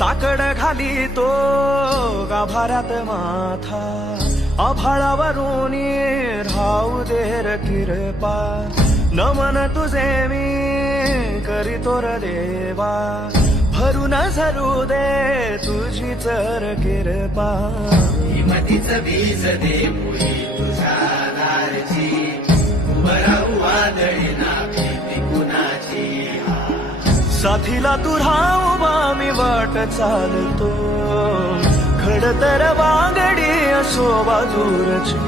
साकड घाली तो गाभाऱ्यात माथा, आभाळावरून राहू दे र कृपा, नमन तुझे मी करीतो र देवा, भरून झरू दे तुझी चर कृपा. हिमतीच बीज दे पुढे तुझ्या दारची, उभराऊ वादळी ना भीती कुणाची. साथीला तू राहूबा मी वाट चालतो, खडतर वागडी असो बाजूरची.